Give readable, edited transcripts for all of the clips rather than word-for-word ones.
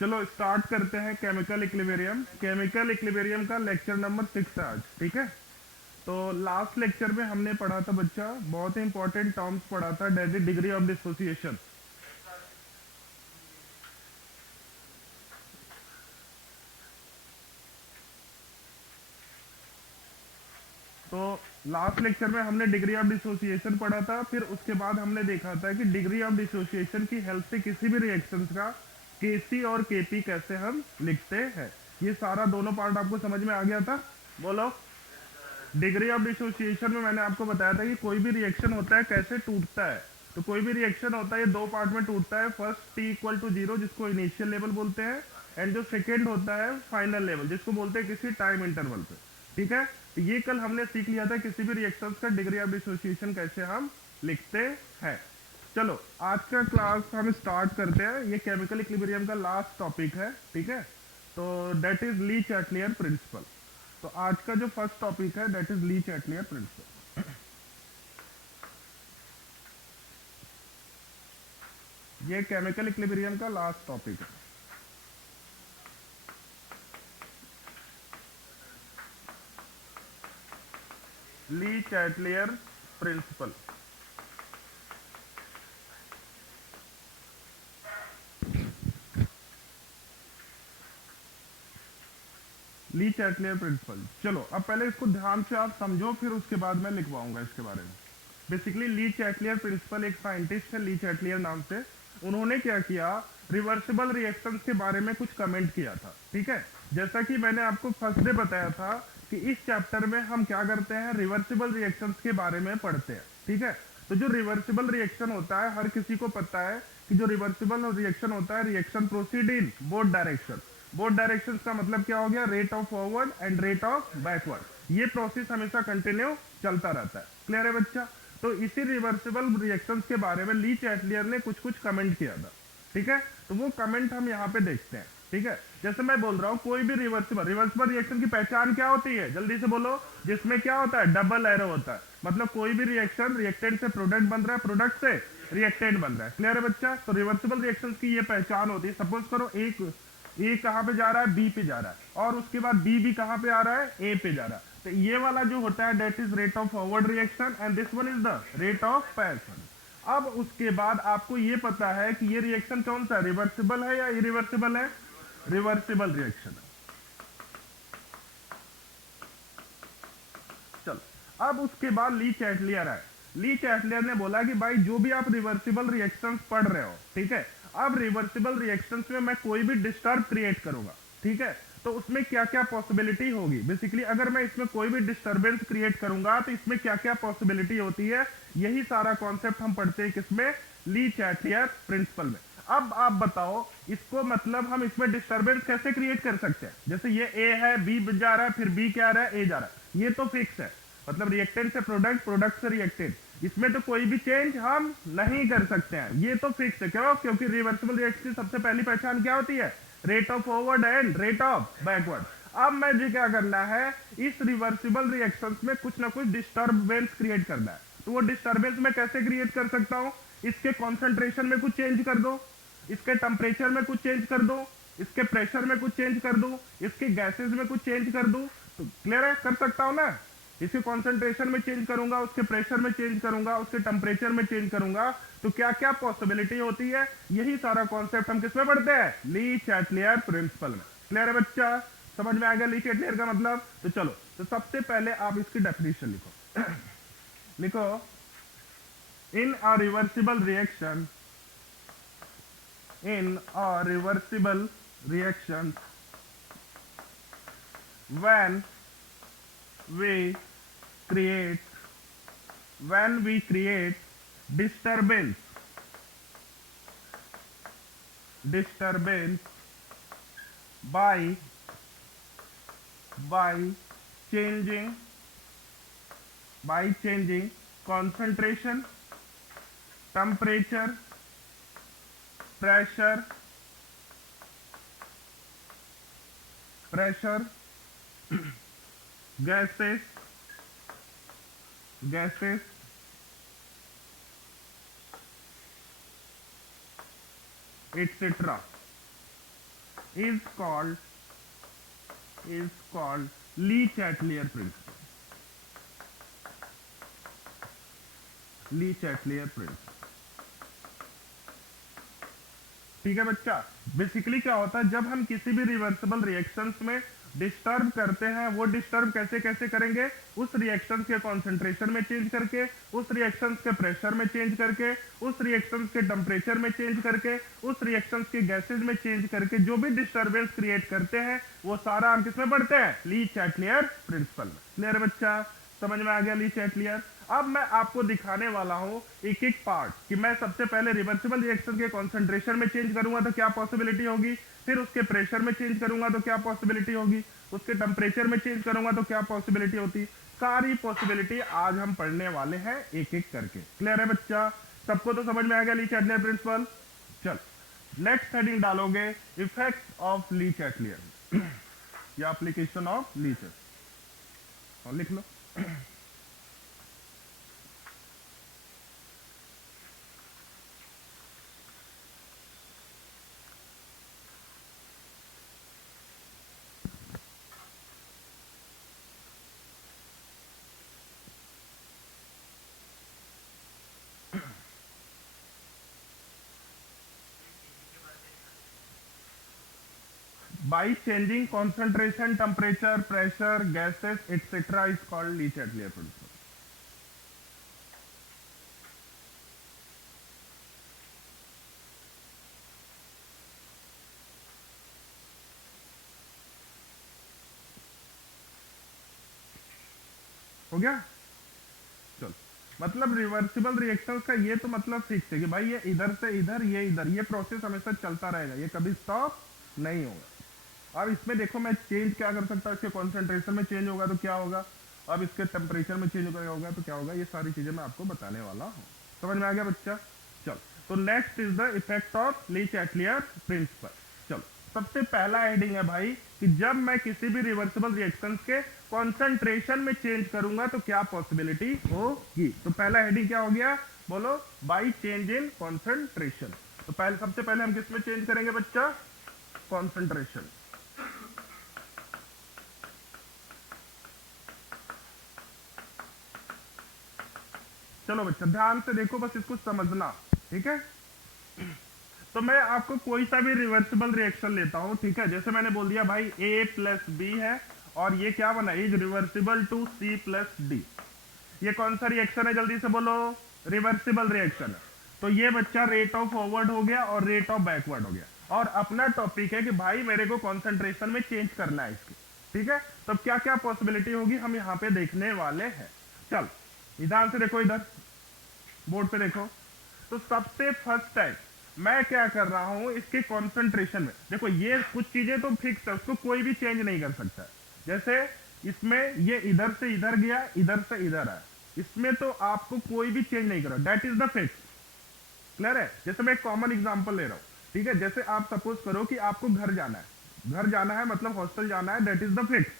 चलो स्टार्ट करते हैं केमिकल इक्विलिब्रियम। केमिकल इक्विलिब्रियम का लेक्चर नंबर 6 है आज, ठीक है। तो लास्ट लेक्चर में हमने पढ़ा था बच्चा, बहुत ही इंपॉर्टेंट टर्म्स पढ़ा था, that is degree of dissociation. तो लास्ट लेक्चर में हमने डिग्री ऑफ डिसोसिएशन पढ़ा था, फिर उसके बाद हमने देखा था कि डिग्री ऑफ डिसोसिएशन की हेल्प से किसी भी रिएक्शंस का केसी और केपी कैसे हम लिखते हैं। ये सारा दोनों पार्ट आपको समझ में आ गया था? बोलो। डिग्री ऑफ डिसोसिएशन में मैंने आपको बताया था कि कोई भी रिएक्शन होता है कैसे टूटता है। तो कोई भी रिएक्शन होता है ये दो पार्ट में टूटता है। First T equal to zero जिसको इनिशियल लेवल बोलते हैं, एंड जो सेकेंड होता है फाइनल लेवल जिसको बोलते हैं किसी टाइम इंटरवल पे, ठीक है। तो ये कल हमने सीख लिया था किसी भी रिएक्शन का डिग्री ऑफ डिसोसिएशन कैसे हम लिखते हैं। चलो आज का क्लास हम स्टार्ट करते हैं। ये केमिकल इक्विलिब्रियम का लास्ट टॉपिक है, ठीक है। तो that is Lee Chatelier principal. तो आज का जो फर्स्ट टॉपिक है that is Lee Chatelier principal. ये केमिकल इक्विलिब्रियम का लास्ट टॉपिक है। ली चैटलियर प्रिंसिपल। ली चैटलियर प्रिंसिपल। चलो अब पहले इसको ध्यान से आप समझो, फिर उसके बाद मैं लिखवाऊंगा इसके बारे में। बेसिकली ली चैटलियर प्रिंसिपल एक साइंटिस्ट है ली चैटलियर नाम से। उन्होंने क्या किया, रिवर्सिबल रिएक्शंस के बारे में कुछ कमेंट किया था, ठीक है। जैसा कि मैंने आपको फर्स्ट डे बताया था कि इस चैप्टर में हम क्या करते हैं, रिवर्सिबल रिएक्शंस के बारे में पढ़ते हैं, ठीक है। तो जो रिवर्सिबल रिएक्शन होता है हर किसी को पता है कि जो रिवर्सिबल रिएक्शन होता है, reaction proceed in both direction. Both direction का मतलब क्या हो गया, rate of forward and rate of backward. ये प्रोसेस हमेशा कंटिन्यू चलता रहता है। क्लियर है बच्चा? तो इसी रिवर्सिबल रिएक्शंस के बारे में ली चैटलियर ने कुछ कुछ कमेंट किया था, ठीक है। तो वो कमेंट हम यहाँ पे देखते हैं, ठीक है। जैसे मैं बोल रहा हूँ कोई भी रिवर्सिबल रिवर्सिबल रिएक्शन की पहचान क्या होती है, जल्दी से बोलो। जिसमें क्या होता है, डबल एरो होता है। मतलब कोई भी रिएक्शन रिएक्टेंट से प्रोडक्ट बन रहा है, प्रोडक्ट से रिएक्टेंट बन रहा है। क्लियर है बच्चा? तो रिवर्सिबल रिएक्शंस की ये पहचान होती है। सपोज करो एक ए कहां पे जा रहा है, बी पे जा रहा है, और उसके बाद बी भी कहां पे आ रहा है, ए पे जा रहा है। तो ये वाला जो होता है that is rate of forward reaction and this one is the rate of separation. अब उसके बाद आपको ये पता है कि ये रिएक्शन कौन सा, रिवर्सिबल है या इरिवर्सिबल है? रिवर्सिबल रिएक्शन है। चलो अब उसके बाद ली चैटलियर है। ली चैटलियर ने बोला कि भाई जो भी आप रिवर्सिबल रिएक्शंस पढ़ रहे हो, ठीक है, अब रिवर्सिबल रिएक्शंस में मैं कोई भी डिस्टर्ब क्रिएट करूंगा, ठीक है। तो उसमें क्या क्या पॉसिबिलिटी होगी, बेसिकली अगर मैं इसमें कोई भी डिस्टर्बेंस क्रिएट करूंगा तो इसमें क्या क्या पॉसिबिलिटी होती है, यही सारा कॉन्सेप्ट हम पढ़ते हैं किसमें, ली चैटलियर प्रिंसिपल में। अब आप बताओ इसको, मतलब हम इसमें डिस्टर्बेंस कैसे क्रिएट कर सकते हैं। जैसे ये ए है, बी जा रहा है, फिर बी क्या आ रहा है, ए जा रहा है, ये तो फिक्स है। मतलब रिएक्टेंट से प्रोडक्ट, प्रोडक्ट से रिएक्टेंट, इसमें तो कोई भी चेंज हम नहीं कर सकते हैं, ये तो फिक्स है। क्यों? क्योंकि रिवर्सिबल रिएक्शन की सबसे पहली पहचान क्या होती है, rate of forward and rate of backward. अब मुझे क्या करना है, इस रिवर्सिबल रिएक्शंस में कुछ ना कुछ डिस्टर्बेंस क्रिएट करना है। तो वो डिस्टर्बेंस मैं कैसे क्रिएट कर सकता हूं, इसके कॉन्सेंट्रेशन में कुछ चेंज कर दो, इसके टेम्परेचर में कुछ चेंज कर दो, इसके प्रेशर में कुछ चेंज कर दो, इसके गैसेस में कुछ चेंज कर दो। तो क्लियर है, कर सकता हूं ना। इसके कॉन्सेंट्रेशन में चेंज करूंगा, उसके प्रेशर में चेंज करूंगा, उसके टेम्परेचर में चेंज करूंगा, तो क्या क्या पॉसिबिलिटी होती है, यही सारा कॉन्सेप्ट हम किसमें पढ़ते हैं, ली चैटलियर प्रिंसिपल में। क्लियर है बच्चा? समझ में आ गया ली चैटलियर का मतलब? तो चलो, तो सबसे पहले आप इसकी डेफिनेशन लिखो। लिखो, in a reversible reaction, in a reversible reaction, when we create when we create disturbance disturbance by by changing by changing concentration, temperature, pressure pressure gases gases etc. is called Lee-Chatelier principle. Le Chatelier principle. ठीक है बच्चा, basically क्या होता है, जब हम किसी भी रिवर्सिबल रिएक्शंस में डिस्टर्ब करते हैं, वो डिस्टर्ब कैसे कैसे करेंगे, उस रिएक्शंस के कॉन्सेंट्रेशन में चेंज करके, उस रिएक्शंस के प्रेशर में चेंज करके, उस रिएक्शंस के टेम्परेचर में चेंज करके, उस रिएक्शंस के गैसेज में चेंज करके जो भी डिस्टर्बेंस क्रिएट करते हैं, वो सारा हम किसमें पढ़ते हैं, ली-चैटलियर प्रिंसिपल में। क्लियर बच्चा, समझ में आ गया ली-चैटलियर। अब मैं आपको दिखाने वाला हूं एक एक पार्ट कि मैं सबसे पहले रिवर्सिबल रिएक्शन के कॉन्सेंट्रेशन में चेंज करूंगा तो क्या पॉसिबिलिटी होगी, फिर उसके प्रेशर में चेंज करूंगा तो क्या पॉसिबिलिटी होगी, उसके टेम्परेचर में चेंज करूंगा तो क्या पॉसिबिलिटी होती। सारी पॉसिबिलिटी आज हम पढ़ने वाले हैं एक एक करके। क्लियर है बच्चा, सबको तो समझ में आ गया ली-चैटलियर प्रिंसिपल। चल नेक्स्ट हेडिंग डालोगे इफेक्ट ऑफ ली-चैटलियर या एप्लीकेशन ऑफ ली-चैटलियर और लिख लो। By changing concentration, temperature, pressure, gases, etc. is called Le Chatelier principle. हो गया। चल, मतलब रिवर्सिबल रिएक्शंस का ये तो मतलब फिक्स है कि भाई ये इधर से इधर, ये इधर, ये प्रोसेस हमेशा चलता रहेगा, ये कभी स्टॉप नहीं होगा। अब इसमें देखो मैं चेंज क्या कर सकता हूँ, इसके कॉन्सेंट्रेशन में चेंज होगा तो क्या होगा, अब इसके टेम्परेचर में चेंज होगा तो क्या होगा, ये सारी चीजें मैं आपको बताने वाला हूँ। समझ में आ गया बच्चा। चल, तो next is the effect of Le Chatelier principle. चलो, सबसे पहला हेडिंग है भाई कि जब मैं किसी भी रिवर्सिबल रिएक्शंस के कॉन्सेंट्रेशन में चेंज करूंगा तो क्या पॉसिबिलिटी होगी। तो पहला हेडिंग क्या हो गया, बोलो, बाई चेंज इन कॉन्सेंट्रेशन। तो पहले सबसे पहले हम किस में चेंज करेंगे बच्चा, कॉन्सेंट्रेशन। चलो बच्चा ध्यान से देखो, बस इसको समझना, ठीक है। तो मैं आपको कोई सा भी रिवर्सिबल रिएक्शन लेता हूं, ठीक है। जैसे मैंने बोल दिया भाई A प्लस बी है और ये क्या बना, is reversible to C plus D. ये कौन सा रिएक्शन है, जल्दी से बोलो, रिवर्सिबल रिएक्शन है। तो ये बच्चा रेट ऑफ फॉरवर्ड हो गया और रेट ऑफ बैकवर्ड हो गया। और अपना टॉपिक है कि भाई मेरे को कॉन्सेंट्रेशन में चेंज करना है इसकी, ठीक है। तो क्या क्या पॉसिबिलिटी होगी हम यहाँ पे देखने वाले हैं। चल ध्यान से देखो, इधर बोर्ड पे देखो। तो सबसे फर्स्ट टाइम मैं क्या कर रहा हूं, इसके कॉन्सेंट्रेशन में देखो, ये कुछ चीजें तो फिक्स है, उसको कोई भी चेंज नहीं कर सकता। जैसे इसमें ये इधर से इधर गया, इधर से इधर आया, इसमें तो आपको कोई भी चेंज नहीं करो, that is the fix. Clear है। जैसे मैं एक कॉमन एग्जांपल ले रहा हूं, ठीक है। जैसे आप सपोज करो कि आपको घर जाना है, घर जाना है मतलब हॉस्टल जाना है, that is the fix.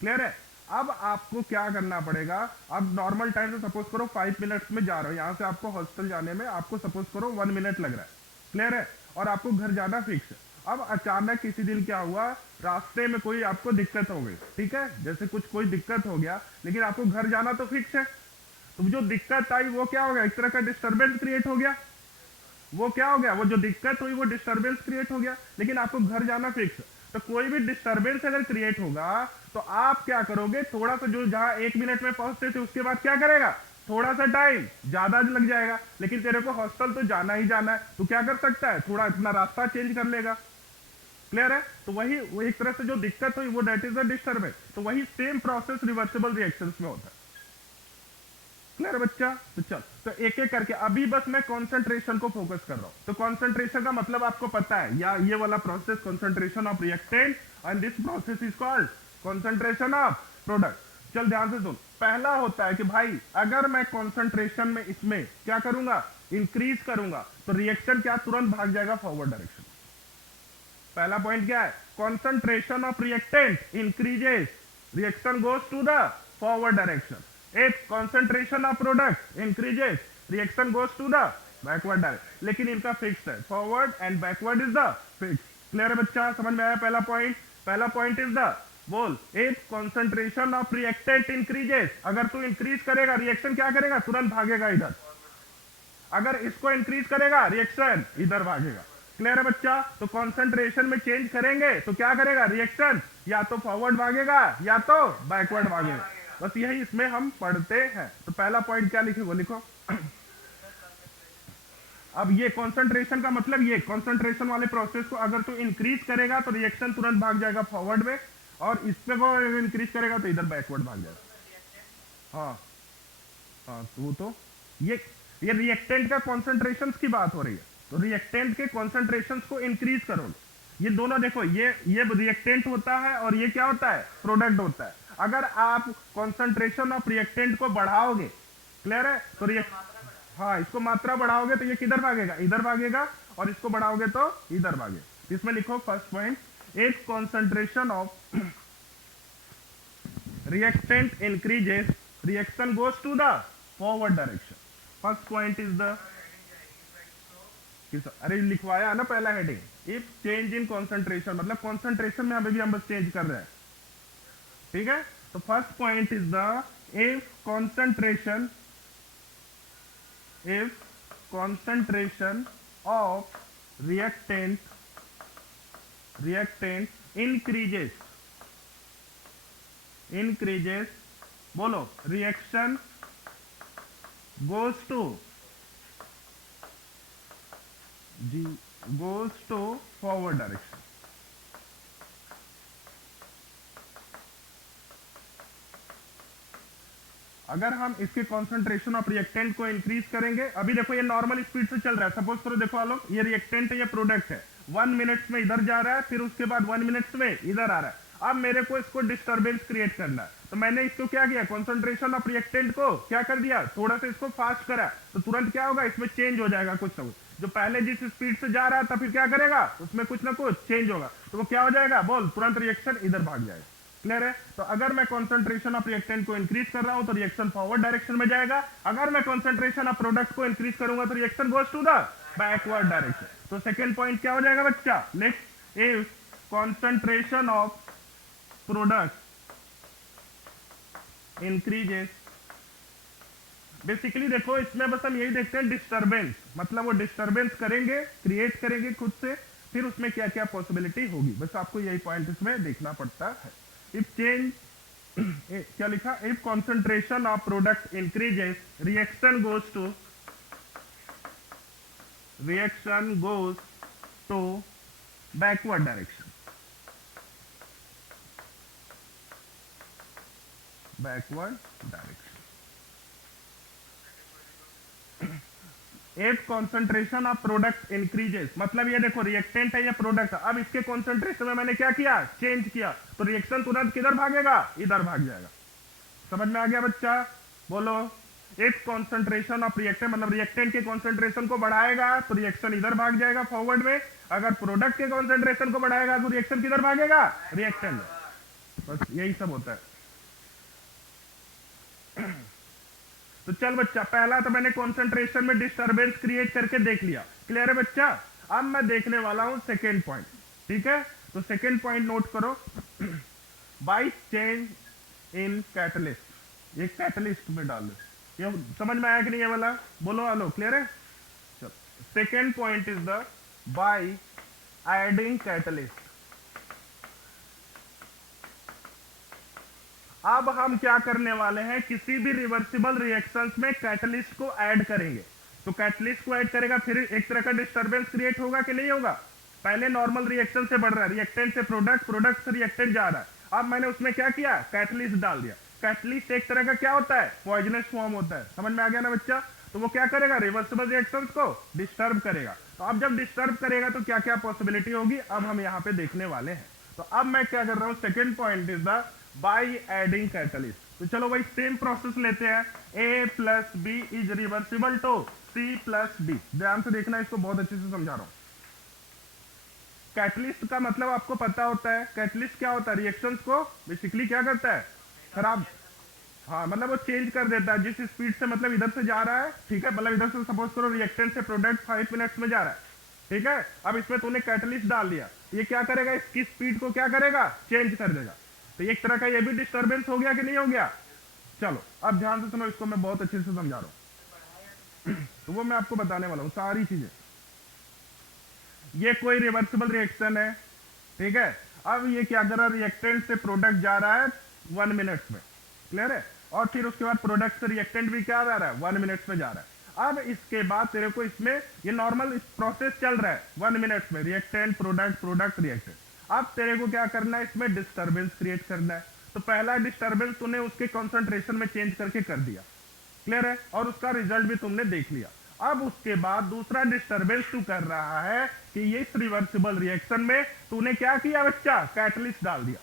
Clear है। अब आपको क्या करना पड़ेगा, अब नॉर्मल टाइम से सपोज करो 5 मिनट्स में जा रहे हो, यहां से आपको हॉस्टल जाने में आपको सपोज करो 1 मिनट लग रहा है। क्लियर है। और आपको घर जाना फिक्स है। अब अचानक किसी दिन क्या हुआ, रास्ते में कोई आपको दिक्कत हो गई, ठीक है, जैसे कुछ कोई दिक्कत हो गया, लेकिन आपको घर जाना तो फिक्स है। तो जो दिक्कत आई वो क्या हो गया, एक तरह का डिस्टर्बेंस क्रिएट हो गया। वो क्या हो गया, वो जो दिक्कत हुई वो डिस्टर्बेंस क्रिएट हो गया, लेकिन आपको घर जाना फिक्स है। तो कोई भी डिस्टर्बेंस अगर क्रिएट होगा तो आप क्या करोगे, थोड़ा सा जो जहां 1 मिनट में पहुंचते थे उसके बाद क्या करेगा, थोड़ा सा टाइम ज्यादा लग जाएगा, लेकिन तेरे को हॉस्टल तो जाना ही जाना है, तो क्या कर सकता है, थोड़ा अपना रास्ता चेंज कर लेगा। क्लियर है। तो वही वो एक तरह से जो दिक्कत हुई वो दैट इज द डिस्टर्बेंस। तो वही सेम प्रोसेस रिवर्सिबल रिएक्शंस में होता है। क्लियर बच्चा। तो चल, तो एक एक करके अभी बस मैं कंसंट्रेशन को फोकस कर रहा हूं। तो कंसंट्रेशन का मतलब आपको पता है, या ये वाला process concentration of reactant, and this process is called concentration of product. चल ध्यान से सुन, पहला होता है कि भाई अगर मैं कंसंट्रेशन में इसमें क्या करूंगा, इंक्रीज करूंगा, तो रिएक्शन क्या तुरंत भाग जाएगा फॉरवर्ड डायरेक्शन। पहला पॉइंट क्या है, concentration of reactant increases, reaction goes to the forward direction. If concentration of product increases, reaction goes to the backward direction. लेकिन इनका फिक्स है, forward and backward is the fix. Clear है बच्चा, समझ में आया पहला पॉइंट? पहला पॉइंट इज द बोल if concentration of reactant increases, अगर तू इंक्रीज करेगा रिएक्शन क्या करेगा, तुरंत भागेगा इधर। अगर इसको इंक्रीज करेगा रिएक्शन इधर भागेगा। क्लियर है बच्चा? तो कॉन्सेंट्रेशन में चेंज करेंगे तो क्या करेगा, रिएक्शन या तो फॉरवर्ड भागेगा या तो बैकवर्ड भागेगा। बस यही इसमें हम पढ़ते हैं। तो पहला पॉइंट क्या लिखे वो लिखो। अब ये कॉन्सेंट्रेशन का मतलब, ये कॉन्सेंट्रेशन वाले प्रोसेस को अगर तू इंक्रीज करेगा तो रिएक्शन तुरंत भाग जाएगा फॉरवर्ड में, और इस पे को इंक्रीज करेगा तो इधर बैकवर्ड भाग जाएगा। हाँ हाँ, तो ये रिएक्टेंट का कॉन्सेंट्रेशन की बात हो रही है। तो रिएक्टेंट के कॉन्सेंट्रेशन को इंक्रीज करोगे। ये दोनों देखो, ये रिएक्टेंट होता है और ये क्या होता है, प्रोडक्ट होता है। अगर आप कॉन्सेंट्रेशन ऑफ रिएक्टेंट को बढ़ाओगे, क्लियर है, तो हाँ, इसको मात्रा बढ़ाओगे तो ये किधर भागेगा, इधर भागेगा, और इसको बढ़ाओगे तो इधर भागेगा। इसमें लिखो first point, if concentration of reactant increases reaction goes to the forward direction. First point is the, अरे लिखवाया ना पहला heading, if change in concentration, मतलब कॉन्सेंट्रेशन में अभी भी हम बस चेंज कर रहे हैं, ठीक है। तो first point is the if concentration of reactant increases, बोलो, reaction goes to forward direction। अगर हम इसके कॉन्सेंट्रेशन ऑफ रिएक्टेंट को इंक्रीज करेंगे, अभी देखो ये नॉर्मल स्पीड से चल रहा है, सपोज करो, देखो आलोक, ये रिएक्टेंट है, ये प्रोडक्ट है, 1 मिनट में इधर जा रहा है, फिर उसके बाद 1 मिनट में इधर आ रहा है। अब मेरे को इसको डिस्टर्बेंस क्रिएट करना है, तो मैंने इसको क्या किया, कॉन्सेंट्रेशन ऑफ रिएक्टेंट को क्या कर दिया, थोड़ा सा इसको फास्ट करा, तो तुरंत क्या होगा, इसमें चेंज हो जाएगा कुछ ना कुछ। जो पहले जिस स्पीड से जा रहा था फिर क्या करेगा, उसमें कुछ ना कुछ चेंज होगा, तो वो क्या हो जाएगा, बोल, तुरंत रिएक्शन इधर भाग जाएगा। क्लियर है? तो अगर मैं कॉन्सेंट्रेशन ऑफ रिएक्टेंट को इंक्रीज कर रहा हूं तो रिएक्शन फॉरवर्ड डायरेक्शन में जाएगा। अगर मैं कॉन्सेंट्रेशन ऑफ प्रोडक्ट को इंक्रीज करूंगा तो reaction goes to the backward direction. तो सेकंड पॉइंट क्या हो जाएगा बच्चा, next, if concentration of product increases, basically देखो इसमें बस हम यही देखते हैं डिस्टर्बेंस, मतलब वो डिस्टर्बेंस करेंगे, क्रिएट करेंगे खुद से, फिर उसमें क्या क्या पॉसिबिलिटी होगी, बस आपको यही पॉइंट इसमें देखना पड़ता है। इफ चेंज क्या लिखा, if concentration of product increases reaction goes to backward direction, if concentration of product increases, मतलब ये देखो रिएक्टेंट है, ये प्रोडक्ट है, अब इसके कॉन्सेंट्रेशन में मैंने क्या किया, चेंज किया, तो रिएक्शन तुरंत किधर भागेगा, इधर भाग जाएगा। समझ में आ गया बच्चा? बोलो, इफ कॉन्सेंट्रेशन ऑफ रिएक्टेंट, मतलब रिएक्टेंट के कॉन्सेंट्रेशन को बढ़ाएगा तो रिएक्शन इधर भाग जाएगा फॉरवर्ड में, अगर प्रोडक्ट के कॉन्सेंट्रेशन को बढ़ाएगा तो रिएक्शन किधर भागेगा, रिएक्टेंट। बस यही सब होता है। तो चल बच्चा, पहला तो मैंने कॉन्सेंट्रेशन में डिस्टरबेंस क्रिएट करके देख लिया, क्लियर है बच्चा। अब मैं देखने वाला हूं सेकेंड पॉइंट, ठीक है। तो सेकेंड पॉइंट नोट करो, बाय चेंज इन कैटलिस्ट, ये कैटलिस्ट में डाल दो, ये समझ में आया कि नहीं ये वाला, बोलो हेलो, क्लियर है। चलो, second point is the by adding catalyst. अब हम क्या करने वाले हैं, किसी भी रिवर्सिबल रिएक्शंस में कैटलिस्ट को ऐड करेंगे। तो कैटलिस्ट को ऐड करेगा, फिर एक तरह का डिस्टरबेंस क्रिएट होगा कि नहीं होगा। पहले नॉर्मल रिएक्शन से बढ़ रहा है, रिएक्टेंट से प्रोडक्ट, प्रोडक्ट से रिएक्टेंट जा रहा है, अब मैंने उसमें क्या किया, कैटलिस्ट डाल दिया। कैटलिस्ट एक तरह का क्या होता है, पॉइजनस फॉर्म होता है, समझ में आ गया ना बच्चा। तो वो क्या करेगा, रिवर्सिबल रिएक्शंस को डिस्टर्ब करेगा। तो अब जब डिस्टर्ब करेगा तो क्या क्या पॉसिबिलिटी होगी, अब हम यहाँ पे देखने वाले हैं। तो अब मैं क्या कर रहा हूँ, second point is the by adding catalyst. तो चलो भाई सेम प्रोसेस लेते हैं, A plus B is reversible to C plus B. ध्यान से देखना, इसको बहुत अच्छे से समझा रहा हूं। कैटलिस्ट का मतलब आपको पता होता है, कैटलिस्ट क्या होता है, रिएक्शंस को बेसिकली क्या करता है, खराब, हाँ मतलब वो चेंज कर देता है जिस स्पीड से, मतलब इधर से जा रहा है, ठीक है, मतलब इधर से सपोज करो रिएक्टेंट से प्रोडक्ट 5 मिनट्स में जा रहा है, ठीक है। अब इसमें तूने कैटलिस्ट डाल दिया, ये क्या करेगा, इसकी स्पीड को क्या करेगा, चेंज कर देगा। तो एक तरह का ये भी डिस्टर्बेंस हो गया कि नहीं हो गया। चलो अब ध्यान से सुनो, इसको मैं बहुत अच्छे से समझा रहा हूं। तो वो मैं आपको बताने वाला हूं सारी चीजें। ये कोई रिवर्सिबल रिएक्शन है, ठीक है। अब ये क्या कर रहा है, रिएक्टेंट से प्रोडक्ट जा रहा है 1 मिनट में, क्लियर है। और फिर उसके बाद प्रोडक्ट से रिएक्टेंट भी क्या जा रहा है, 1 मिनट में जा रहा है। अब इसके बाद तेरे को इसमें ये नॉर्मल प्रोसेस चल रहा है 1 मिनट में, रिएक्टेंट प्रोडक्ट प्रोडक्ट रिएक्टेंट। अब तेरे को क्या करना है, इसमें डिस्टर्बेंस क्रिएट करना है। तो पहला डिस्टर्बेंस तूने उसके कॉन्सेंट्रेशन में चेंज करके कर दिया, क्लियर है, और उसका रिजल्ट भी तुमने देख लिया। अब उसके बाद दूसरा डिस्टर्बेंस तू कर रहा है कि ये इस रिवर्सिबल रिएक्शन में तूने क्या किया बच्चा, कैटलिस्ट डाल दिया।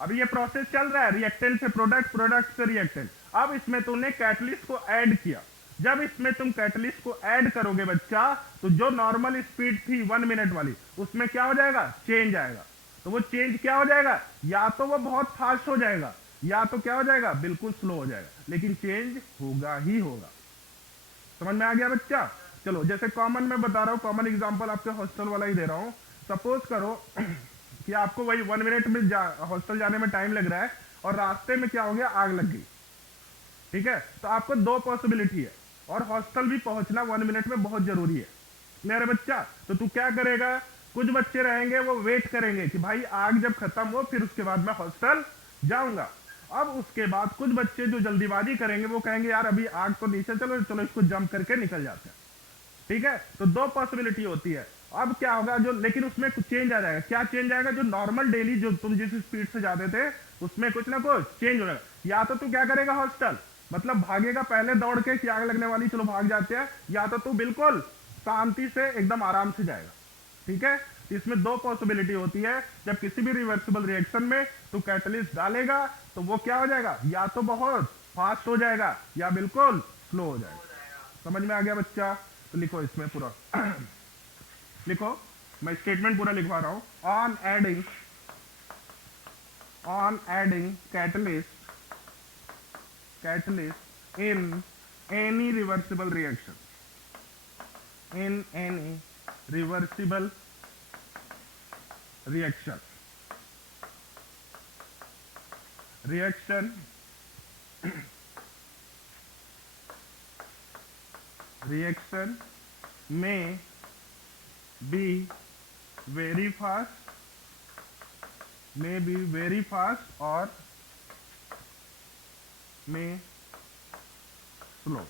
अब ये प्रोसेस चल रहा है, रिएक्टेंट से प्रोडक्ट प्रोडक्ट से रिएक्टेंट। अब इसमें तुमने कैटलिस्ट को ऐड किया। जब इसमें तुम कैटलिस्ट को ऐड करोगे बच्चा, तो जो नॉर्मल स्पीड थी 1 मिनट वाली, उसमें क्या हो जाएगा, चेंज आएगा। तो वो चेंज क्या हो जाएगा, या तो वो बहुत फास्ट हो जाएगा, या तो क्या हो जाएगा, बिल्कुल स्लो हो जाएगा, लेकिन चेंज होगा ही होगा। समझ में आ गया बच्चा। चलो जैसे कॉमन मैं बता रहा हूं, कॉमन एग्जांपल आपके हॉस्टल वाला ही दे रहा हूं। सपोज करो कि आपको वही 1 मिनट में हॉस्टल जाने में टाइम लग रहा है, और रास्ते में क्या हो गया, आग लग गई, ठीक है। तो आपको दो पॉसिबिलिटी है, और हॉस्टल भी पहुंचना 1 मिनट में बहुत जरूरी है, मेरे बच्चा। तो तू क्या करेगा, कुछ बच्चे रहेंगे वो वेट करेंगे कि भाई आग जब खत्म हो फिर उसके बाद मैं हॉस्टल जाऊंगा। अब उसके बाद कुछ बच्चे जो जल्दीबाजी करेंगे वो कहेंगे यार अभी आग तो नीचे, चलो चलो इसको जंप करके निकल जाते हैं, ठीक है। तो दो पॉसिबिलिटी होती है। अब क्या होगा, जो लेकिन उसमें कुछ चेंज आ जाएगा। क्या चेंज आएगा, जो नॉर्मल डेली जो तुम जिस स्पीड से जाते थे उसमें कुछ ना कुछ चेंज हो जाएगा। या तो तू क्या करेगा, हॉस्टल मतलब भागेगा पहले दौड़ के कि आग लगने वाली, चलो भाग जाते हैं, या तो तू बिल्कुल शांति से एकदम आराम से जाएगा, ठीक है। इसमें दो पॉसिबिलिटी होती है। जब किसी भी रिवर्सिबल रिएक्शन में तू कैटलिस्ट डालेगा तो वो क्या हो जाएगा, या तो बहुत फास्ट हो जाएगा या बिल्कुल स्लो हो जाएगा। समझ में आ गया बच्चा। तो लिखो इसमें पूरा लिखो, मैं स्टेटमेंट पूरा लिखवा रहा हूं। On adding catalyst in any reversible reaction, in any reversible reaction may be very fast or may slow।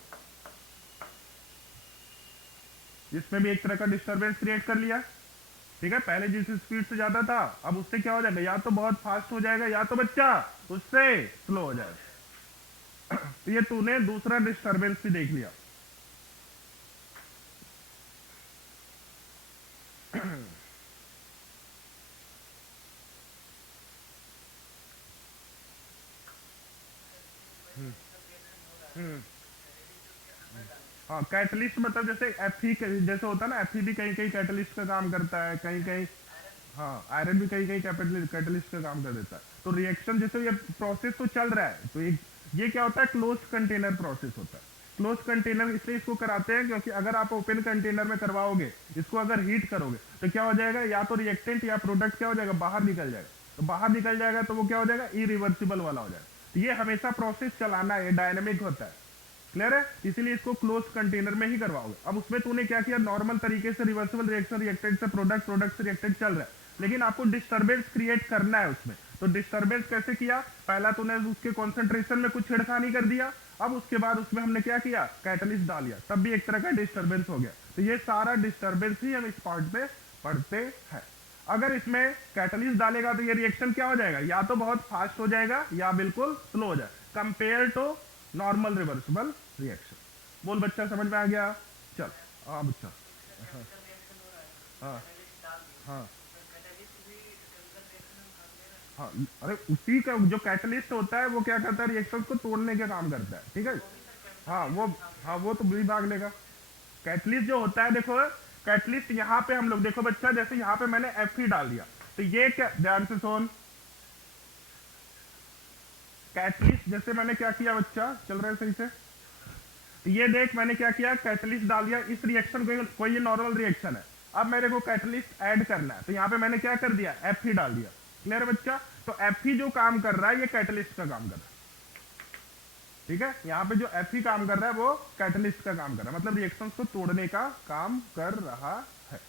इसमें भी एक तरह का डिस्टरबेंस क्रिएट कर लिया, ठीक है। पहले जिस स्पीड से जाता था अब उससे क्या हो जाएगा, या तो बहुत फास्ट हो जाएगा या तो बच्चा उससे स्लो हो जाएगा। तो ये तूने दूसरा डिस्टरबेंस भी देख लिया। हाँ कैटलिस्ट मतलब जैसे एफी जैसे होता है ना, एफी भी कहीं कहीं कैटलिस्ट का काम करता है, कहीं कहीं हाँ आयरन भी कहीं कहीं कैटलिस्ट का काम कर देता है। तो रिएक्शन जैसे ये प्रोसेस तो चल रहा है, तो एक ये क्या होता है, क्लोज कंटेनर प्रोसेस होता है। क्लोज कंटेनर इसलिए इसको कराते हैं क्योंकि अगर आप ओपन कंटेनर में करवाओगे, इसको अगर हीट करोगे तो क्या हो जाएगा, या तो रिएक्टेंट या प्रोडक्ट क्या हो जाएगा, बाहर निकल जाएगा। तो बाहर निकल जाएगा तो वो क्या हो जाएगा, इरिवर्सिबल वाला हो जाएगा। तो ये हमेशा प्रोसेस चलाना है, डायनेमिक होता है, क्लियर है। इसीलिए इसको क्लोज कंटेनर में ही करवाओगे। अब उसमें तूने क्या किया, नॉर्मल तरीके से रिवर्सिबल रिएक्शन, रिएक्टेंट से प्रोडक्ट, प्रोडक्ट से रिएक्टेंट चल रहा है, लेकिन आपको डिस्टर्बेंस क्रिएट करना है उसमें। तो डिस्टर्बेंस कैसे किया, पहला तूने उसके कॉन्सेंट्रेशन में कुछ छेड़खानी कर दिया, अब उसके बाद उसमें हमने क्या किया, कैटलिस्ट डाल दिया, तब भी एक तरह का डिस्टर्बेंस हो गया। तो ये सारा डिस्टर्बेंस ही हम इस पार्ट में पढ़ते हैं। अगर इसमें कैटलिस्ट डालेगा तो ये रिएक्शन क्या हो जाएगा, या तो बहुत फास्ट हो जाएगा या बिल्कुल स्लो हो जाएगा, compare to normal reversible reaction. बोल बच्चा, समझ में आ गया। चल हाँ बच्चा, हाँ हाँ हाँ, अरे उसी का जो कैटलिस्ट होता है वो क्या करता है, रिएक्शन को तोड़ने का काम करता है, ठीक है। हाँ वो तो भी भाग लेगा। कैटलिस्ट जो होता है, देखो कैटलिस्ट यहाँ पे हम लोग देखो बच्चा, जैसे यहाँ पे मैंने Fe डाल दिया, तो ये क्या, ध्यान से सुन, कैटलिस्ट जैसे मैंने क्या किया बच्चा, चल रहा है सही से, तो ये देख मैंने क्या किया, कैटलिस्ट डाल दिया। इस रिएक्शन को, कोई ये नॉर्मल रिएक्शन है, अब मेरे को कैटलिस्ट ऐड करना है, तो यहाँ पे मैंने क्या कर दिया, एफ ही डाल दिया। क्लियर है बच्चा? तो एफ ही जो काम कर रहा है ये कैटलिस्ट का काम कर रहा है। ठीक है, यहाँ पे जो एफ ही काम कर रहा है वो कैटलिस्ट का काम कर रहा है, मतलब रिएक्शन को तोड़ने का काम कर रहा है।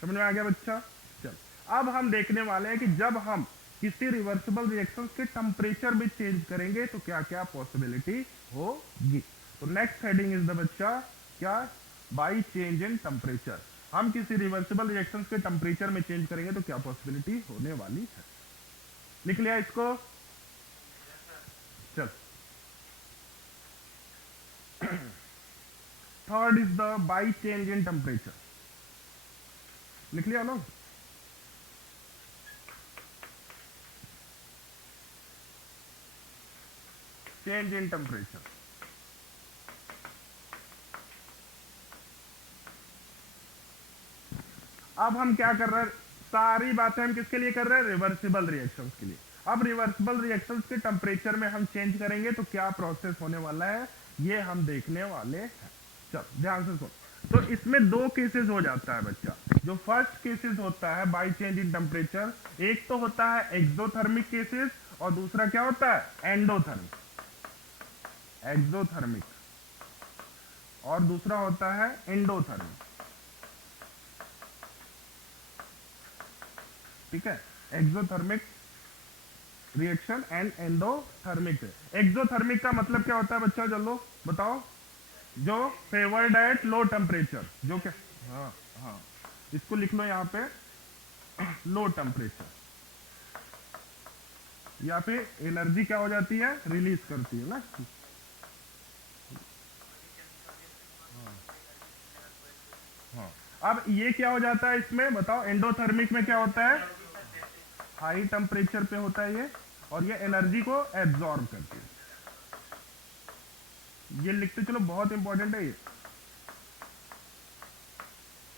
समझ में आ गया बच्चा? चल अब हम देखने वाले हैं कि जब हम किसी रिवर्सिबल रिएक्शंस के टेम्परेचर में चेंज करेंगे तो क्या क्या पॉसिबिलिटी होगी। तो नेक्स्ट हेडिंग इज द बच्चा क्या, बाय चेंज इन टेम्परेचर। हम किसी रिवर्सिबल रिएक्शंस के टेम्परेचर में चेंज करेंगे तो क्या पॉसिबिलिटी होने वाली है। लिख लिया इसको? चल third is the by change in temperature. लिख लिया लोग? Change in temperature. अब हम क्या कर रहे हैं, सारी बातें हम किसके लिए कर रहे हैं, रिवर्सिबल रिएक्शंस के लिए। अब रिवर्सिबल रिएक्शंस के टेम्परेचर में हम चेंज करेंगे तो क्या प्रोसेस होने वाला है ये हम देखने वाले हैं। चल ध्यान से सुन। तो इसमें दो केसेस हो जाता है बच्चा। जो फर्स्ट केसेस होता है बाय चेंज इन टेम्परेचर, एक तो होता है एक्सोथर्मिक केसेस और दूसरा क्या होता है, एंडोथर्मिक। एक्सोथर्मिक और दूसरा होता है एंडोथर्मिक। ठीक है, exothermic reaction and endothermic. Exothermic का मतलब क्या होता है बच्चा, चलो बताओ? जो फेवर्ड एट लो टेम्परेचर, जो क्या, हाँ हाँ इसको लिख लो यहाँ पे, लो टेम्परेचर। यहाँ पे एनर्जी क्या हो जाती है, रिलीज करती है ना। हाँ अब ये क्या हो जाता है इसमें बताओ, एंडोथर्मिक में क्या होता है, हाई टेम्परेचर पे होता है ये, और ये एनर्जी को एब्जॉर्ब करती है। ये लिखते चलो, बहुत इंपॉर्टेंट है ये।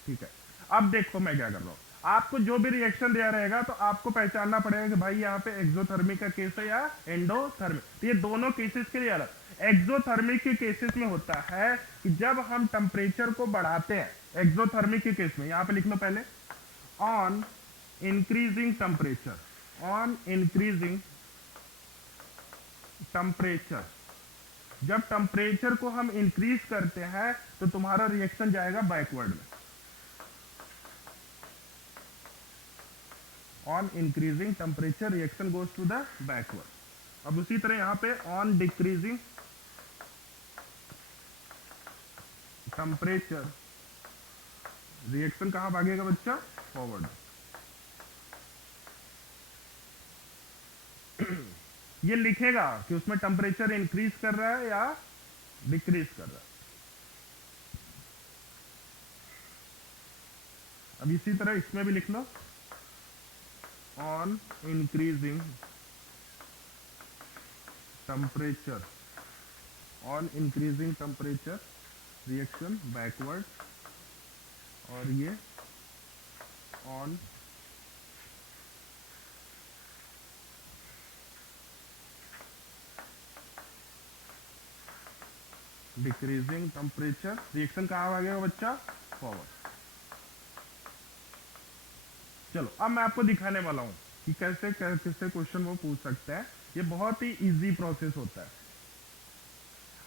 ठीक है, अब देखो मैं क्या कर रहा हूं, आपको जो भी रिएक्शन दिया रहेगा तो आपको पहचानना पड़ेगा कि भाई यहाँ पे एक्सोथर्मिक का केस है या एंडोथर्मिक। तो ये दोनों केसेस के लिए अलग। एक्सोथर्मिक के केसेस में होता है कि जब हम टेम्परेचर को बढ़ाते हैं, एक्सोथर्मिक के केस में यहाँ पे लिख लो पहले, on increasing temperature, on increasing temperature. जब टेम्परेचर को हम इंक्रीज करते हैं तो तुम्हारा रिएक्शन जाएगा बैकवर्ड में। On increasing temperature reaction goes to the backward. अब उसी तरह यहां पे ऑन डिक्रीजिंग टेम्परेचर रिएक्शन कहां भागेगा बच्चा, फॉरवर्ड। ये लिखेगा कि उसमें टेम्परेचर इंक्रीज कर रहा है या डिक्रीज कर रहा है। अब इसी तरह इसमें भी लिख लो, on increasing temperature, on increasing temperature reaction backward, और ये ऑन डिक्रीजिंग टेम्परेचर रिएक्शन कहां आ गया बच्चा, फॉरवर्ड। चलो अब मैं आपको दिखाने वाला हूं कि कैसे कैसे क्वेश्चन वो पूछ सकते हैं। ये बहुत ही इजी प्रोसेस होता है।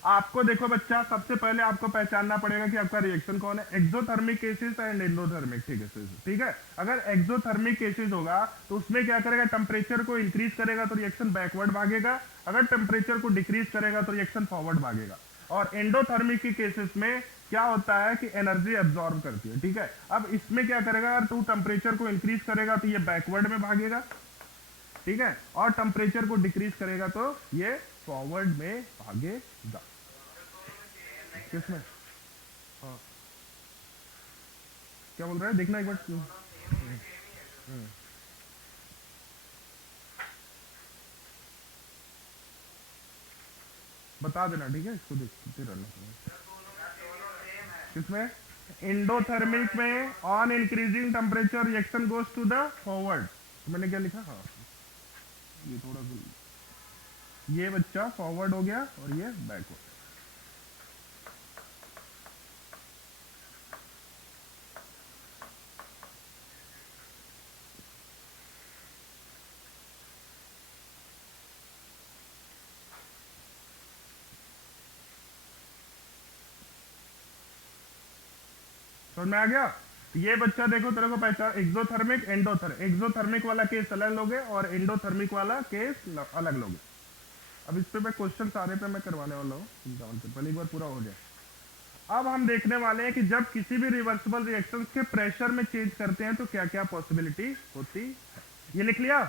आपको देखो बच्चा, सबसे पहले आपको पहचानना पड़ेगा कि आपका रिएक्शन कौन है, exothermic cases and endothermic cases. ठीक है, अगर एक्सोथर्मिक केसेस होगा तो उसमें क्या करेगा, टेम्परेचर को इंक्रीज करेगा तो रिएक्शन बैकवर्ड भागेगा, अगर टेम्परेचर को डिक्रीज करेगा तो रिएक्शन फॉरवर्ड भागेगा। और एंडोथर्मिक के केसेस में क्या होता है कि एनर्जी एब्जॉर्ब करती है। ठीक है, अब इसमें क्या करेगा, अगर टू टेम्परेचर को इंक्रीज करेगा तो ये बैकवर्ड में भागेगा, ठीक है, और टेम्परेचर को डिक्रीज करेगा तो ये फॉरवर्ड में भागेगा। किसमें, हाँ क्या बोल रहा है, देखना एक बार। बता देना, ठीक है, इसको देखते रहना। किसमें, इंडोथर्मिक में on increasing temperature reaction goes to the forward. तो मैंने क्या लिखा, हाँ ये थोड़ा ये बच्चा फॉरवर्ड हो गया और ये बैकवर्ड। समझ में आ गया? ये बच्चा देखो तेरे को पहचान, एक्सोथर्मिक एंडोथर्मिक, एक्सोथर्मिक वाला केस अलग लोगे और एंडोथर्मिक वाला केस अलग लोगे। अब इस पे मैं क्वेश्चन सारे पे मैं करवाने वाला हूँ, पहले एक बार पूरा हो जाए। अब हम देखने वाले हैं कि जब किसी भी रिवर्सिबल रिएक्शंस के प्रेशर में चेंज करते हैं तो क्या क्या पॉसिबिलिटी होती है। ये लिख लिया?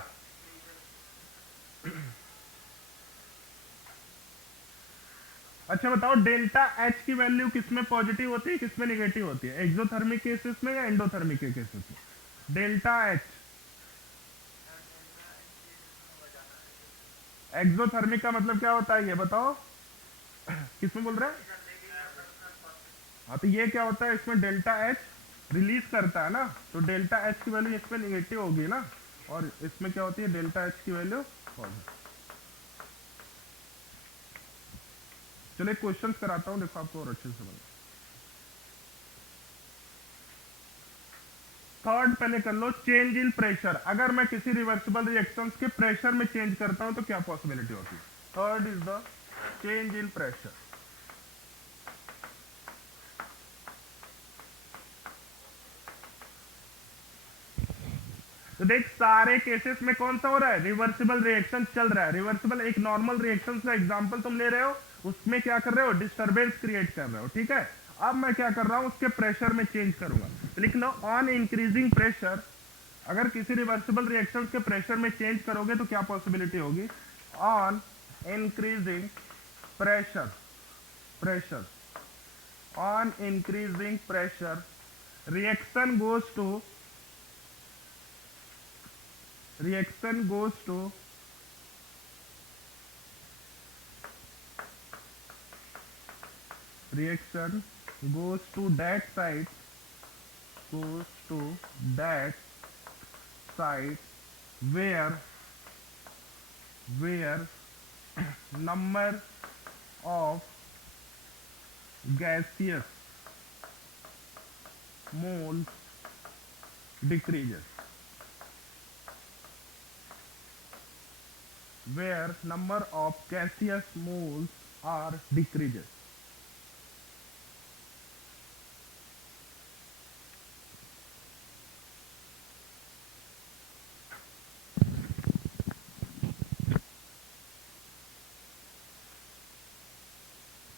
अच्छा बताओ, डेल्टा एच की वैल्यू किसमें पॉजिटिव होती है, किसमें निगेटिव होती है, एक्सोथर्मिक केसेस में या एंडोथर्मिक के केसेस में? डेल्टा एच एक्सोथर्मिक का मतलब क्या होता है ये बताओ, किसमें बोल रहे हैं? हाँ तो ये क्या होता है, इसमें डेल्टा एच रिलीज करता है ना, तो डेल्टा एच की वैल्यू इसमें निगेटिव होगी ना, और इसमें क्या होती है, डेल्टा एच की वैल्यू पॉजिटिव। चलो एक क्वेश्चन कराता हूँ, देखो आपको और अच्छे से समझ। थर्ड पहले कर लो, चेंज इन प्रेशर। अगर मैं किसी रिवर्सिबल रिएक्शंस के प्रेशर में चेंज करता हूं तो क्या पॉसिबिलिटी होती है? Third is the change in pressure. तो देख सारे केसेस में कौन सा हो रहा है, रिवर्सिबल रिएक्शन चल रहा है। रिवर्सिबल एक नॉर्मल रिएक्शन का एग्जांपल तुम ले रहे हो, उसमें क्या कर रहे हो, डिस्टरबेंस क्रिएट कर रहे हो, ठीक है। अब मैं क्या कर रहा हूं, उसके प्रेशर में चेंज करूंगा, तो लिख लो ऑन इंक्रीजिंग प्रेशर। अगर किसी रिवर्सिबल रिएक्शंस के प्रेशर में चेंज करोगे तो क्या पॉसिबिलिटी होगी, on increasing pressure, pressure on increasing pressure reaction goes to, reaction goes to reaction goes to that site, goes to that site where number of gaseous moles decreases, where number of gaseous moles are decreases।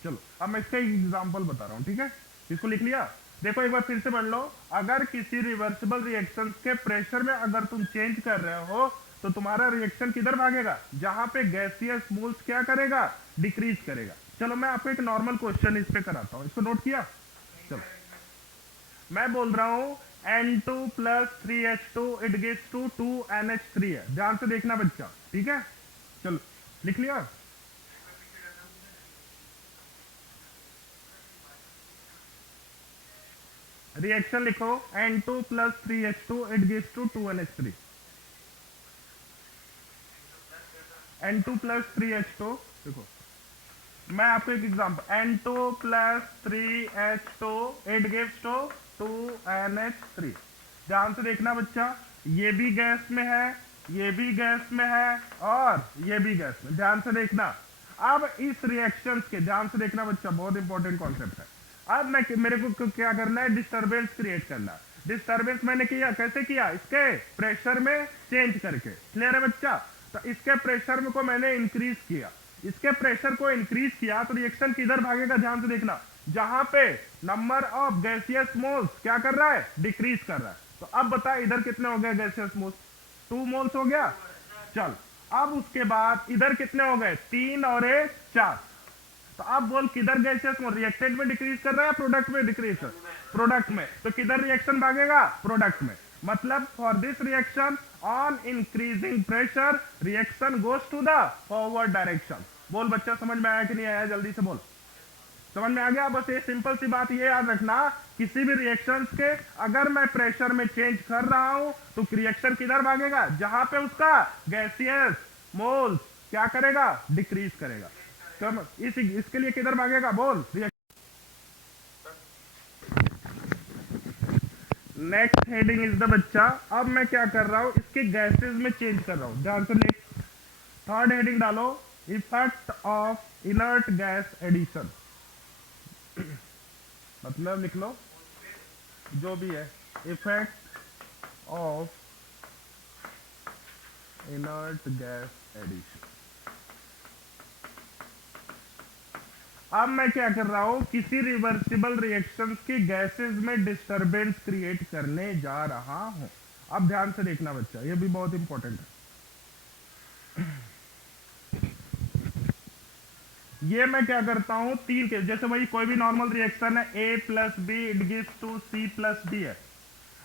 चलो अब मैं इसका example बता रहा हूं, ठीक है, इसको लिख लिया? देखो एक बार फिर से पढ़ लो। अगर किसी रिवर्सिबल रिएक्शन के प्रेशर में अगर तुम चेंज कर रहे हो तो तुम्हारा रिएक्शन किधर भागेगा, जहां पे गैसियस मोल्स क्या करेगा, डिक्रीज करेगा। चलो मैं आपको एक नॉर्मल क्वेश्चन इस पे कराता हूं, इसको नोट किया? चलो मैं बोल रहा हूं N2 plus 3H2 it gives to 2NH3 है, ध्यान से देखना बच्चा, ठीक है। चलो लिख लिया? रिएक्शन लिखो N2 plus 3H2 it gives to 2NH3। N2 plus 3H2, देखो मैं आपको एक example, N2 plus 3H2 it gives to 2NH3। ध्यान से देखना बच्चा, ये भी गैस में है, ये भी गैस में है और ये भी गैस में, ध्यान से देखना। अब इस रिएक्शंस के, ध्यान से देखना बच्चा, बहुत इंपॉर्टेंट कॉन्सेप्ट है। अब मैं मेरे को क्या करना है, डिस्टरबेंस क्रिएट करना है। डिस्टरबेंस मैंने किया, कैसे किया, इसके प्रेशर में चेंज करके, क्लियर है बच्चा? तो इसके प्रेशर को मैंने इंक्रीज किया, इसके प्रेशर को इंक्रीज किया तो रिएक्शन किधर भागेगा, ध्यान से देखना, जहां पे नंबर ऑफ गैसियस मोल्स क्या कर रहा है, डिक्रीज कर रहा है। तो अब बता इधर कितने हो गए गैसियस मोल्स, 2 मोल्स हो गया। चल अब उसके बाद इधर कितने हो गए, 3 और 1 4। तो अब बोल किधर गैसियस मोल, रिएक्टेंट में डिक्रीज कर रहा है, प्रोडक्ट में डिक्रीज कर, प्रोडक्ट में, तो किधर रिएक्शन भागेगा, प्रोडक्ट में। मतलब for this reaction on increasing pressure reaction goes to the forward direction. बोल बच्चा समझ में आया कि नहीं आया, जल्दी से बोल। समझ में आ गया? बस ये सिंपल सी बात ये याद रखना, किसी भी रिएक्शंस के अगर मैं प्रेशर में चेंज कर रहा हूं तो रिएक्शन किधर भागेगा, जहां पे उसका गैसियस मोल्स क्या करेगा, डिक्रीज करेगा। इसके लिए किधर भागेगा, बोल। नेक्स्ट हेडिंग इज द बच्चा, अब मैं क्या कर रहा हूं, इसके गैसेस में चेंज कर रहा हूं, ध्यान से लिख। थर्ड हेडिंग डालो, effect of inert gas addition. मतलब लिख लो, जो भी है, effect of inert gas addition. अब मैं क्या कर रहा हूं, किसी रिवर्सिबल रिएक्शंस की गैसेस में डिस्टरबेंस क्रिएट करने जा रहा हूं। अब ध्यान से देखना बच्चा, ये भी बहुत इंपॉर्टेंट है। ये मैं क्या करता हूं, तीन के जैसे वही कोई भी नॉर्मल रिएक्शन है, A plus B it gives to C plus D है।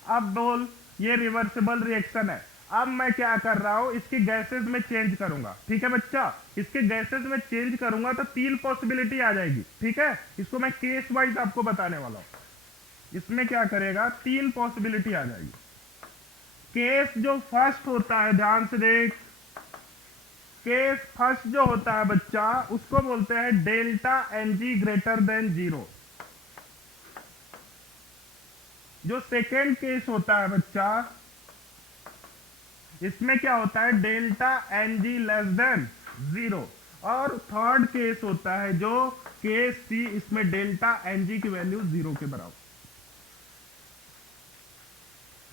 अब बोल ये रिवर्सिबल रिएक्शन है। अब मैं क्या कर रहा हूं, इसकी गैसेस में चेंज करूंगा। ठीक है बच्चा, इसके गैसेस में चेंज करूंगा तो तीन पॉसिबिलिटी आ जाएगी। ठीक है, इसको मैं केस वाइज आपको बताने वाला हूं। इसमें क्या करेगा, तीन पॉसिबिलिटी आ जाएगी। केस जो फर्स्ट होता है, ध्यान से देख, केस फर्स्ट जो होता है बच्चा, उसको बोलते हैं delta n g greater than zero. जो सेकेंड केस होता है बच्चा, इसमें क्या होता है, delta n g less than zero. और थर्ड केस होता है जो केस सी, इसमें डेल्टा एनजी की वैल्यू जीरो के बराबर।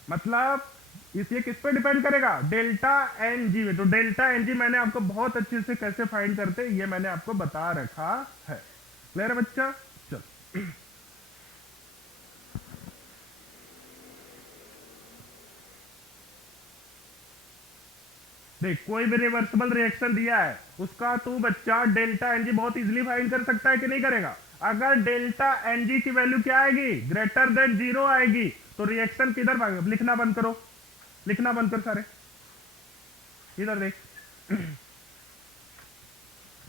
मतलब ये किस पे डिपेंड करेगा, डेल्टा एन जी में। तो डेल्टा एन जी मैंने आपको बहुत अच्छे से कैसे फाइंड करते, ये मैंने आपको बता रखा है। क्लियर है बच्चा? चल देख, कोई भी रिवर्सिबल रिएक्शन दिया है, उसका तू बच्चा डेल्टा एन जी बहुत इजीली फाइंड कर सकता है कि नहीं करेगा। अगर डेल्टा एन जी की वैल्यू क्या आएगी, ग्रेटर देन जीरो आएगी, तो रिएक्शन किधर भागेगा। लिखना बंद करो, लिखना बंद कर सारे, इधर देख।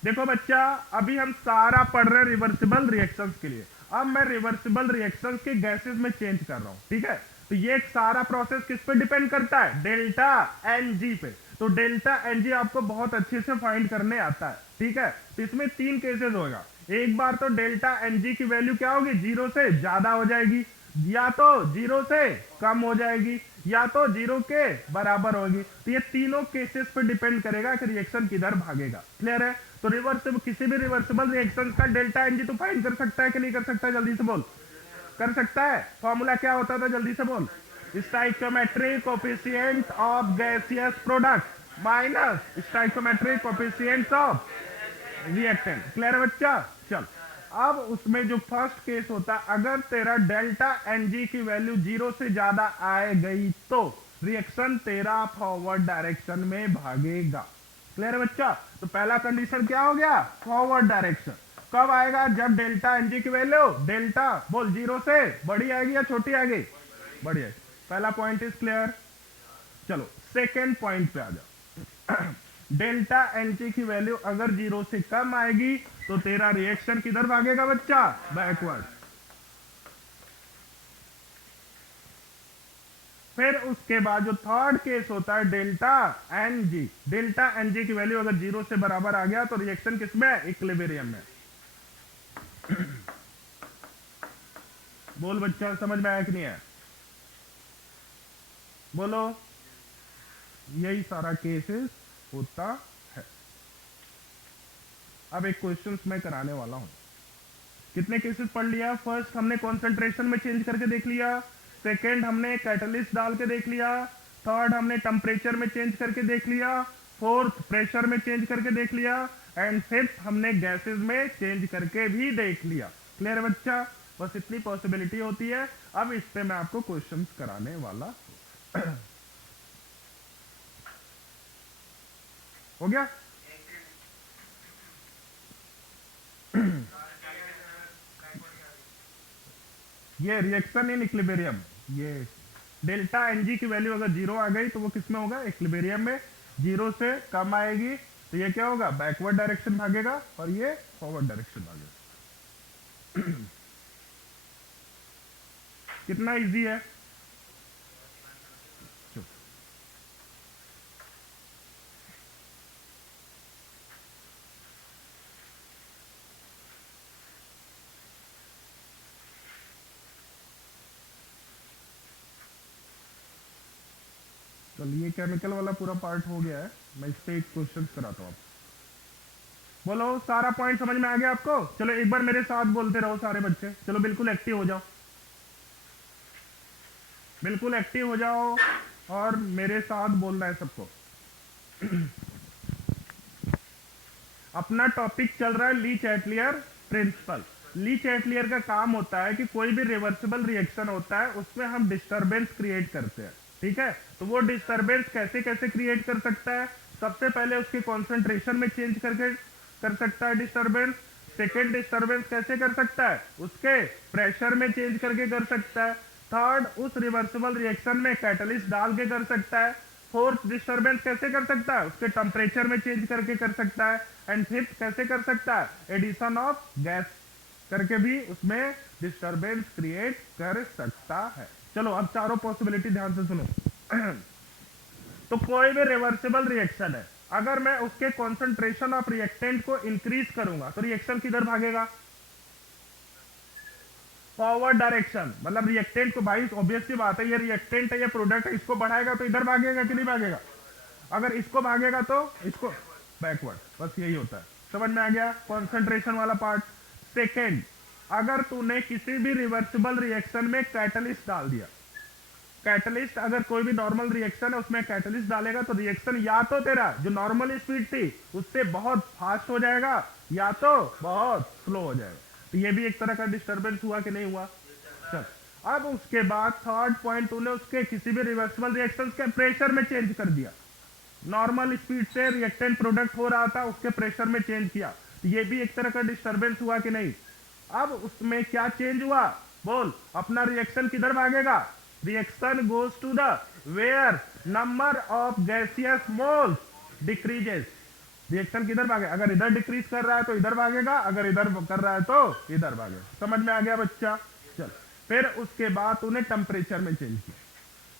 देखो बच्चा, अभी हम सारा पढ़ रहे हैं रिवर्सिबल रिएक्शंस के लिए। अब मैं रिवर्सिबल रिएक्शंस के गैसेस में चेंज कर रहा हूं। ठीक है, तो ये एक सारा प्रोसेस किस पे डिपेंड करता है, डेल्टा एन जी पे। तो डेल्टा एन जी आपको बहुत अच्छे से फाइंड करने आता है। ठीक है, तो इसमें तीन केसेस होगा। एक बार तो डेल्टा एन जी की वैल्यू क्या होगी, जीरो से ज्यादा हो जाएगी, या तो जीरो से कम हो जाएगी, या तो जीरो के बराबर होगी। तो ये तीनों केसेस पे डिपेंड करेगा कि रिएक्शन किधर भागेगा। क्लियर है? तो रिवर्सिबल, किसी भी रिवर्सिबल रिएक्शन का डेल्टा एनजी तो फाइंड कर सकता है कि नहीं कर सकता, जल्दी से बोल। कर सकता है। फॉर्मूला क्या होता था, जल्दी से बोल। Stoichiometric coefficient of gaseous product minus stoichiometric coefficient of reactant. Clear है बच्चा? चल, अब उसमें जो फर्स्ट केस होता, अगर तेरा डेल्टा एनजी की वैल्यू जीरो से ज्यादा आए गई तो रिएक्शन तेरा फॉरवर्ड डायरेक्शन में भागेगा। क्लियर है बच्चा? तो पहला कंडीशन क्या हो गया, फॉरवर्ड डायरेक्शन। कब आएगा, जब डेल्टा एनजी की वैल्यू, डेल्टा बोल, जीरो से बड़ी आएगी या छोटी आएगी, बड़ी आएगी। पहला पॉइंट इज क्लियर। चलो सेकेंड पॉइंट पे आ जाओ। डेल्टा एनजी की वैल्यू अगर जीरो से कम आएगी तो तेरा रिएक्शन किधर भागेगा बच्चा, बैकवर्ड। फिर उसके बाद जो थर्ड केस होता है, डेल्टा एनजी, डेल्टा एनजी की वैल्यू अगर जीरो से बराबर आ गया तो रिएक्शन किसमें, इक्विलिब्रियम में। बोल बच्चा, समझ में आया कि नहीं है, बोलो। यही सारा केसेस होता है। अब एक क्वेश्चन मैं कराने वाला हूं। कितने केसेस पढ़ लिया, फर्स्ट हमने कॉन्सेंट्रेशन में चेंज करके देख लिया, सेकेंड हमने कैटलिस्ट डाल के देख लिया, थर्ड हमने टेम्परेचर में चेंज करके देख लिया, फोर्थ प्रेशर में चेंज करके देख लिया, एंड फिफ्थ हमने गैसेस में चेंज करके भी देख लिया। क्लियर बच्चा? बस इतनी पॉसिबिलिटी होती है। अब इस पे मैं आपको क्वेश्चंस कराने वाला हूं। हो गया? ये रिएक्शन इन इक्विलिब्रियम, ये डेल्टा एनजी की वैल्यू अगर जीरो आ गई तो वो किसमें होगा, इक्विलिब्रियम में। जीरो से कम आएगी तो ये क्या होगा, बैकवर्ड डायरेक्शन भागेगा, और ये फॉरवर्ड डायरेक्शन भागेगा। कितना इजी है। चलिए, केमिकल वाला पूरा पार्ट हो गया है, मैं इस पे एक क्वेश्चन कराता हूँ। बोलो, सारा पॉइंट समझ में आ गया आपको? चलो एक बार मेरे साथ बोलते रहो सारे बच्चे, चलो बिल्कुल एक्टिव हो जाओ। बिल्कुल एक्टिव हो जाओ और मेरे साथ बोलना है सबको। अपना टॉपिक चल रहा है ली चैटलियर प्रिंसिपल। ली चैटलियर का काम होता है कि कोई भी रिवर्सिबल रिएक्शन होता है उसमें हम डिस्टरबेंस क्रिएट करते हैं, ठीक है। तो वो डिस्टरबेंस कैसे कैसे क्रिएट कर सकता है? सबसे पहले उसके कॉन्सेंट्रेशन में चेंज करके कर सकता है डिस्टरबेंस। सेकेंड डिस्टरबेंस कैसे कर सकता है? उसके प्रेशर में चेंज करके कर सकता है। थर्ड, उस रिवर्सिबल रिएक्शन में कैटलिस्ट डाल के कर सकता है। फोर्थ डिस्टरबेंस कैसे कर सकता है? उसके टेम्परेचर में चेंज करके कर सकता है। एंड फिफ्थ कैसे कर सकता है? एडिशन ऑफ गैस करके भी उसमें डिस्टरबेंस क्रिएट कर सकता है। चलो अब चारों पॉसिबिलिटी ध्यान से सुनो। तो कोई भी रिवर्सिबल रिएक्शन है, अगर मैं उसके कॉन्सेंट्रेशन ऑफ रिएक्टेंट को इंक्रीज करूंगा तो रिएक्शन किधर भागेगा? Forward direction. मतलब रिएक्टेंट को, भाई ऑब्वियस सी बात है, ये रिएक्टेंट है, ये प्रोडक्ट है, इसको बढ़ाएगा तो इधर भागेगा कि नहीं भागेगा? अगर इसको भागेगा तो इसको बैकवर्ड। बस यही होता है। समझ में आ गया कॉन्सेंट्रेशन वाला पार्ट। सेकेंड, अगर तूने किसी भी रिवर्सिबल रिएक्शन में कैटलिस्ट डाल दिया, कैटलिस्ट अगर कोई भी नॉर्मल रिएक्शन है उसमें कैटलिस्ट डालेगा तो रिएक्शन या तो तेरा जो नॉर्मल स्पीड थी उससे बहुत फास्ट हो जाएगा या तो बहुत स्लो हो जाएगा। तो ये भी एक तरह का डिस्टरबेंस हुआ कि नहीं हुआ? चल, अब उसके बाद थर्ड पॉइंट, तूने उसके किसी भी रिवर्सिबल रिएक्शन के प्रेशर में चेंज कर दिया। नॉर्मल स्पीड से रिएक्टेंट प्रोडक्ट हो रहा था, उसके प्रेशर में चेंज किया, तो ये भी एक तरह का डिस्टरबेंस हुआ कि नहीं? अब उसमें क्या चेंज हुआ? बोल, अपना रिएक्शन किधर भागेगा? Reaction goes to the where number of gaseous moles decreases. Reaction किधर भागेगा? अगर इधर डिक्रीज कर रहा है तो इधर भागेगा, अगर इधर कर रहा है तो इधर भागेगा। समझ में आ गया बच्चा? चल, फिर उसके बाद तूने टेम्परेचर में चेंज किया।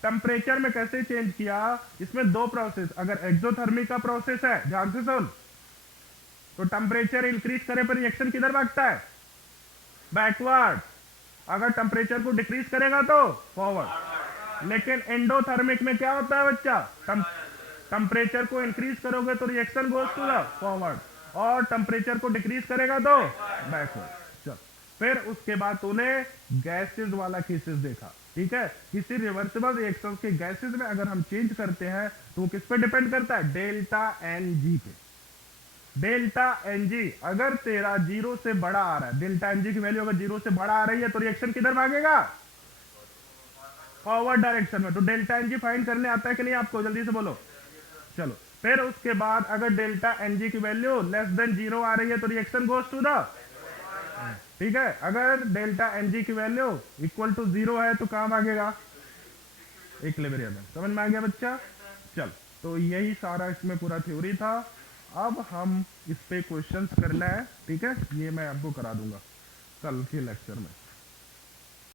टेम्परेचर में कैसे चेंज किया? इसमें दो प्रोसेस, अगर एक्सोथर्मिक का प्रोसेस है, ध्यान से सुन, तो टेम्परेचर इंक्रीज करे पर रिएक्शन किधर भागता है? बैकवर्ड। अगर टेम्परेचर को डिक्रीज करेगा तो फॉरवर्ड। लेकिन एंडोथर्मिक में क्या होता है बच्चा? टेम्परेचर को इंक्रीज करोगे तो reaction goes to the forward, और टेम्परेचर को डिक्रीज करेगा तो बैकवर्ड। चल, फिर उसके बाद तूने गैसेस वाला केसेस देखा, ठीक है। किसी रिवर्सिबल रिएक्शन के गैसेस में अगर हम चेंज करते हैं तो वो किस पे डिपेंड करता है? डेल्टा एन जी पे। डेल्टा एन जी अगर तेरा जीरो से बड़ा आ रहा है, डेल्टा एन जी की वैल्यू अगर जीरो से बड़ा आ रही है तो रिएक्शन किधर भागेगा? फॉरवर्ड डायरेक्शन में। तो डेल्टा एन जी फाइंड करने आता है कि नहीं आपको? जल्दी से बोलो। चलो, फिर उसके बाद अगर डेल्टा एन जी की वैल्यू लेस देन जीरो आ रही है तो रिएक्शन गोज टू द, ठीक है। अगर डेल्टा एन जी की वैल्यू इक्वल टू जीरो है तो कहां भागेगा? इक्विलिब्रियम में। समझ में आ गया बच्चा? चल, तो यही सारा इसमें पूरा थ्योरी था। अब हम इस पे क्वेश्चंस करना है, ठीक है, ये मैं आपको करा दूंगा कल के लेक्चर में।